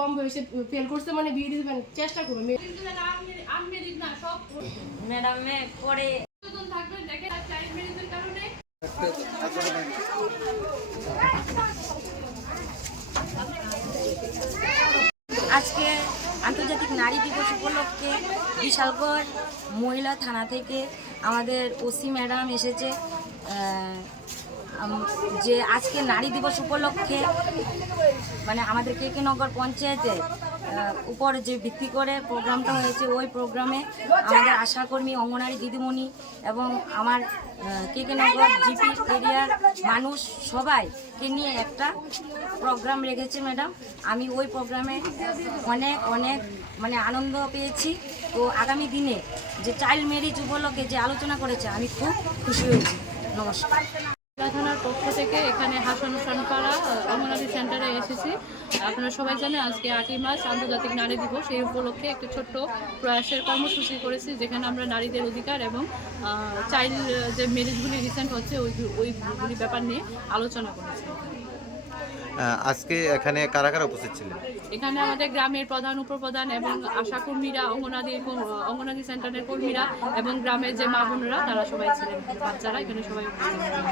কম বয়সে ফেল করছে মানে বিয়ে দিবেন চেষ্টা করবেন। ম্যাডামে পরে আজকে আন্তর্জাতিক নারী দিবস উপলক্ষে বিশালগড় মহিলা থানা থেকে আমাদের ওসি ম্যাডাম এসেছে যে আজকে নারী দিবস উপলক্ষে মানে আমাদের কেকে নগর পঞ্চায়েতে উপর যে ভিত্তি করে প্রোগ্রামটা হয়েছে, ওই প্রোগ্রামে আমাদের আশাকর্মী অঙ্গনারী দিদিমণি এবং আমার কেকে নগর জিপি এরিয়ার মানুষ সবাইকে নিয়ে একটা প্রোগ্রাম রেখেছে ম্যাডাম। আমি ওই প্রোগ্রামে অনেক মানে আনন্দ পেয়েছি। তো আগামী দিনে যে চাইল্ড ম্যারেজ উপলক্ষে যে আলোচনা করেছে আমি খুব খুশি হয়েছি। নমস্কার। থানার পক্ষ থেকে এখানে হাসানুসানপাড়া অঙ্গনারী সেন্টারে এসেছি। আপনারা সবাই জানেন আজকে 8ই মার্চ আন্তর্জাতিক নারী দিবস। এই উপলক্ষে একটি ছোট্ট প্রয়াসের কর্মসূচি করেছি, যেখানে আমরা নারীদের অধিকার এবং চাইল্ড যে ম্যারেজগুলি রিসেন্ট হচ্ছে ওইগুলি ব্যাপার নিয়ে আলোচনা করেছি। আজকে এখানে কারা কারা উপস্থিত ছিলেন? এখানে আমাদের গ্রামের প্রধান, উপপ্রধান এবং আশাকর্মীরা, অঙ্গনারী সেন্টারের কর্মীরা এবং গ্রামের যে মা বোনেরা তারা সবাই ছিলেন, বাচ্চারা এখানে সবাই উপস্থিত ছিলেন।